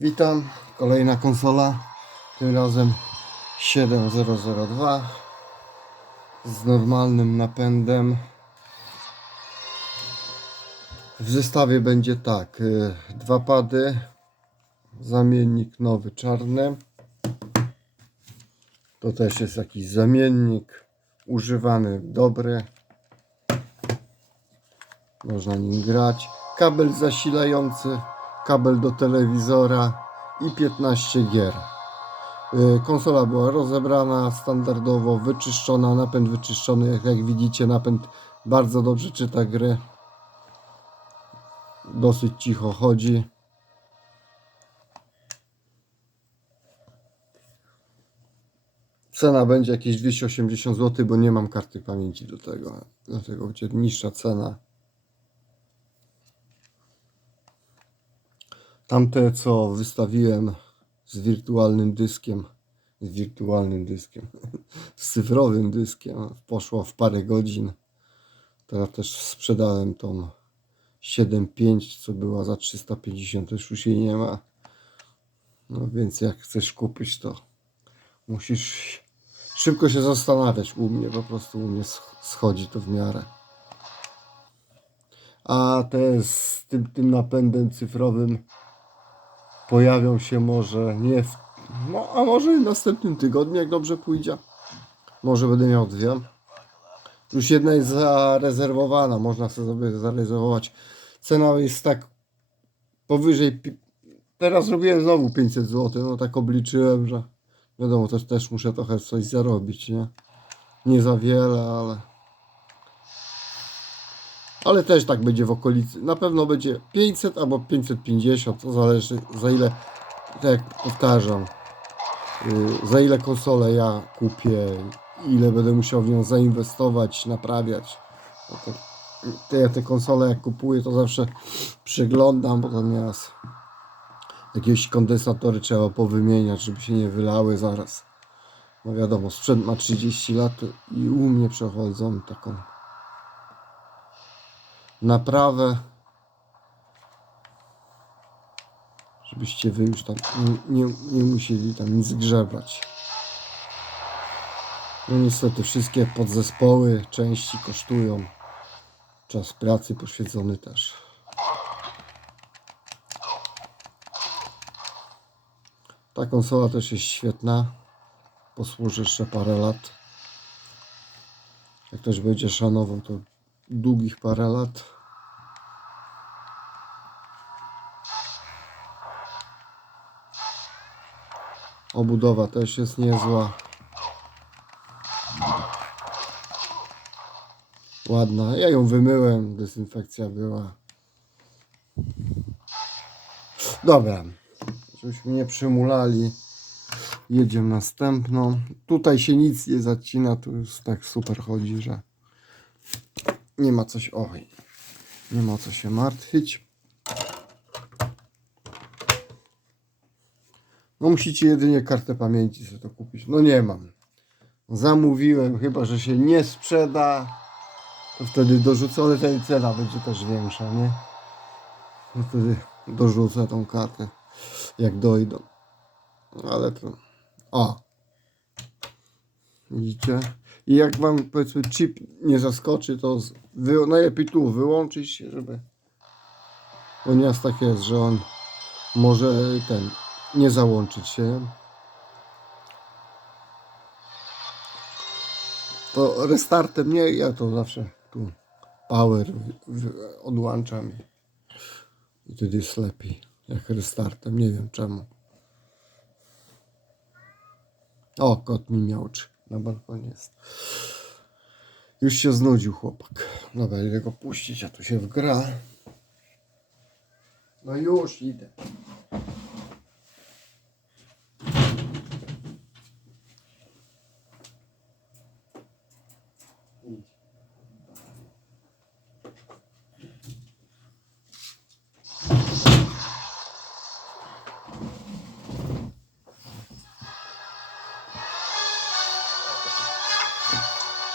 Witam, kolejna konsola, tym razem 7002 z normalnym napędem. W zestawie będzie tak, y, dwa pady, zamiennik nowy czarny. To też jest jakiś zamiennik używany, dobry. Można nim grać. Kabel zasilający, kabel do telewizora i 15 gier. Y, Konsola była rozebrana standardowo, wyczyszczona, napęd wyczyszczony. Jak, widzicie, napęd bardzo dobrze czyta gry. Dosyć cicho chodzi. Cena będzie jakieś 280 zł, bo nie mam karty pamięci do tego. Dlatego będzie niższa cena. Tamte, co wystawiłem z wirtualnym dyskiem, z wirtualnym dyskiem, z cyfrowym dyskiem, poszło w parę godzin. Teraz też sprzedałem tą 7.5, co była za 350, też już jej nie ma. No więc jak chcesz kupić, to musisz szybko się zastanawiać u mnie, po prostu u mnie sch- schodzi to w miarę. A te z tym, tym napędem cyfrowym pojawią się może nie w, no, a może w następnym tygodniu, jak dobrze pójdzie. Może będę miał dwie. Już jedna jest zarezerwowana, można sobie zarezerwować. Cena jest tak powyżej. Teraz zrobiłem znowu 500 zł, no tak obliczyłem, że wiadomo, też, też muszę trochę coś zarobić, nie? Nie za wiele, ale. Ale też tak będzie w okolicy. Na pewno będzie 500 albo 550, to zależy za ile, tak jak powtarzam, yy, za ile konsolę ja kupię, ile będę musiał w nią zainwestować, naprawiać. No to, te, ja te konsole jak kupuję, to zawsze przeglądam, bo nieraz jakieś kondensatory trzeba powymieniać, żeby się nie wylały zaraz. No wiadomo, sprzęt ma 30 lat i u mnie przechodzą taką naprawę. Żebyście wy już tam nie, nie, nie musieli tam nic grzebać. No niestety wszystkie podzespoły, części kosztują. Czas pracy poświęcony też. Ta konsola też jest świetna. Posłuży jeszcze parę lat. Jak ktoś będzie szanował, to długich parę lat. Obudowa też jest niezła. Ładna. Ja ją wymyłem, dezynfekcja była. Dobra, żebyśmy nie przymulali. Jedziemy następną. Tutaj się nic nie zacina, tu już tak super chodzi, że nie ma coś, oj, nie ma co się martwić. No musicie jedynie kartę pamięci sobie to kupić. No nie mam. Zamówiłem, chyba że się nie sprzeda, to wtedy dorzucę, ale wtedy cena będzie też większa, nie? No wtedy dorzucę tą kartę, jak dojdą. Ale to, o, Widzicie? I jak wam powiedzmy chip nie zaskoczy, to wy, najlepiej tu wyłączyć żeby. Bo nieraz tak jest, że on może ten nie załączyć się. To restartem nie, ja to zawsze tu power odłączam i, wtedy jest lepiej. Jak restartem, nie wiem czemu. O, kot mi miałczy. Na balkonie jest. Już się znudził chłopak. Dobra, idę go puścić, a tu się wgra. No już idę.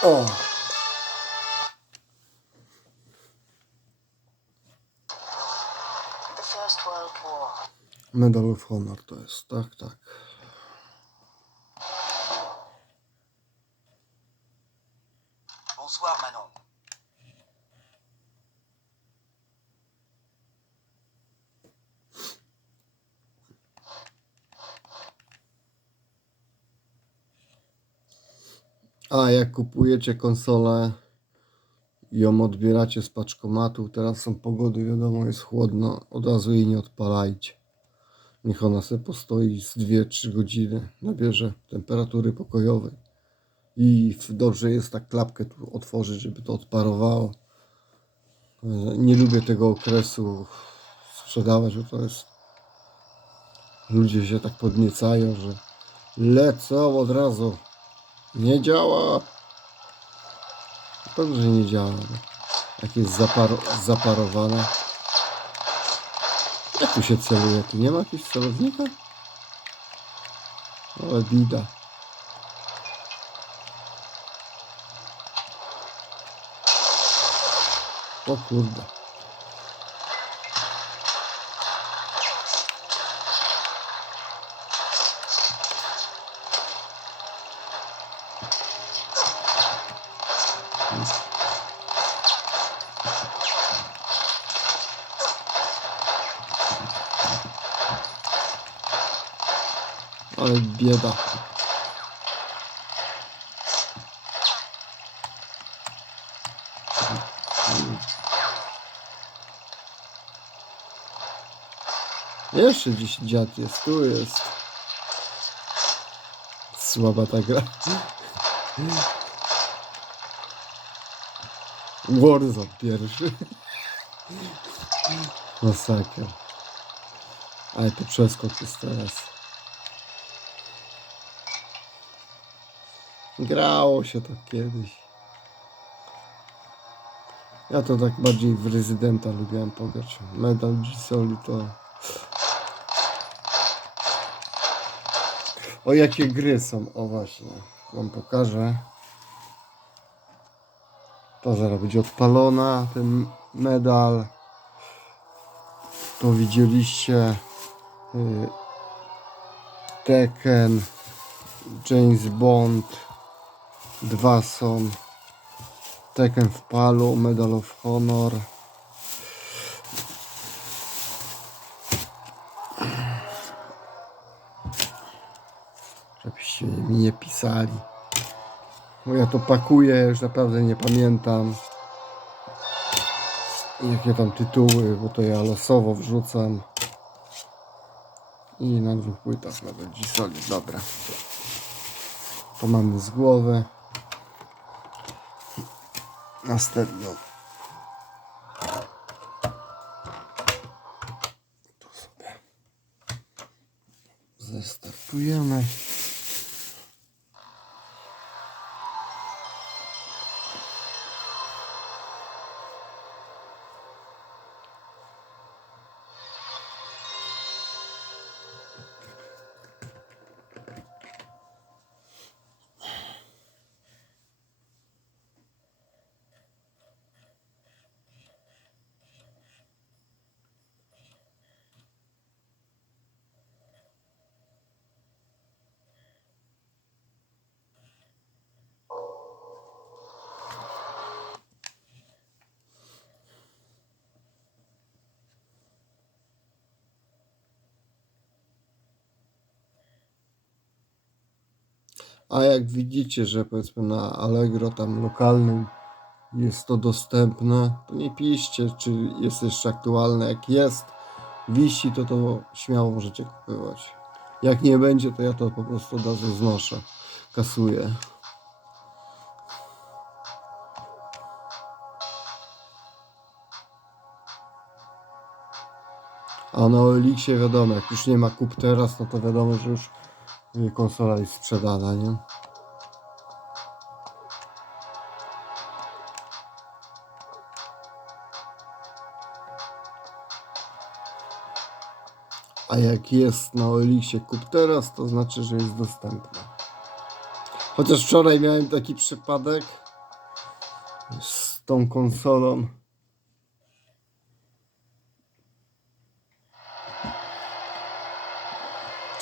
O! The First World War. Medal of Honor to jest, tak, tak. A jak kupujecie konsolę ją odbieracie z paczkomatu, teraz są pogody, wiadomo, jest chłodno, od razu jej nie odpalajcie. Niech ona sobie postoi z 2-3 godziny, nabierze temperatury pokojowej. I dobrze jest tak klapkę tu otworzyć, żeby to odparowało. Nie lubię tego okresu sprzedawać, bo to jest... Ludzie się tak podniecają, że lecą od razu. Nie działa. Pewnie, że nie działa. Jak jest zaparo zaparowane. Jak tu się celuje? Tu nie ma jakiegoś celownika? Ale bida. O kurde. Ale bieda. Jeszcze dziś dziad jest, tu jest. Słaba ta gra. Warzone pierwszy. Masakra. Ale to przeskok jest teraz. Grało się to kiedyś. Ja to tak bardziej w rezydenta lubiłem pograć. Medal Gisoli to... O jakie gry są, o właśnie. Wam pokażę. To zaraz będzie odpalona, ten medal. To widzieliście. y, Tekken. James Bond. Dwa są. Tekken w palu, Medal of Honor. Żebyście mi nie pisali. Bo ja to pakuję, już naprawdę nie pamiętam. Jakie tam tytuły, bo to ja losowo wrzucam. I na dwóch płytach nawet Gisoli, dobra. To mamy z głowy. Następną. Tu sobie zestartujemy. A jak widzicie, że powiedzmy na Allegro tam lokalnym jest to dostępne, to nie piszcie, czy jest jeszcze aktualne. Jak jest, wisi, to to śmiało możecie kupować. Jak nie będzie, to ja to po prostu od razu znoszę, kasuję. A na Elixie wiadomo, jak już nie ma kup teraz, no to wiadomo, że już konsola jest sprzedana, nie? A jak jest na Elixie kup teraz, to znaczy, że jest dostępna. Chociaż wczoraj miałem taki przypadek z tą konsolą.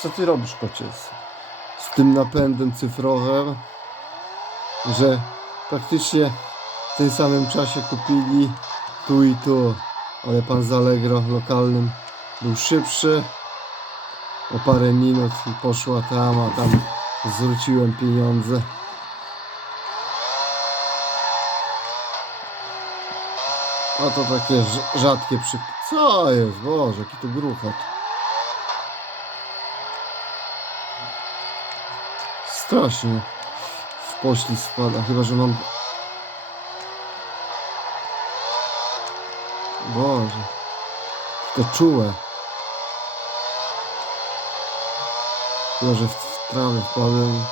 co ty robisz, kocie? Tym napędem cyfrowym, że praktycznie w tym samym czasie kupili tu i tu, ale pan z Allegro lokalnym był szybszy o parę minut i poszła tam, a tam zwróciłem pieniądze. A to takie rz- rzadkie przy... Co jest? Boże, jaki to gruchot. Strasznie w poślizg spada, chyba że mam... Boże, to czułe. Chyba, że w, trawę wpadłem.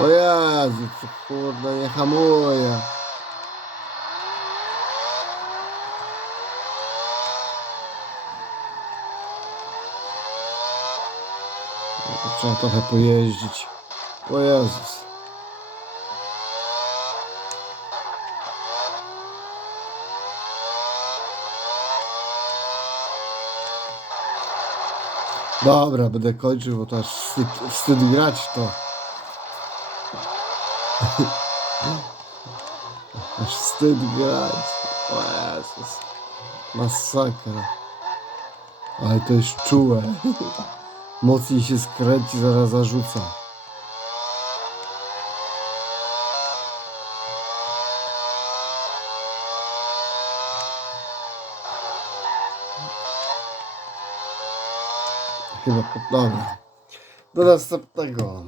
O Jezu, kurde, nie hamuje. Trzeba trochę pojeździć. O Jezus. Dobra, będę kończył, bo to aż wstyd, wstyd grać to. Aż wstyd grać. O Jezus. Masakra. Ale to jest czułe. Mocniej się skręci, zaraz zarzuca. Chyba, dobra. Do następnego.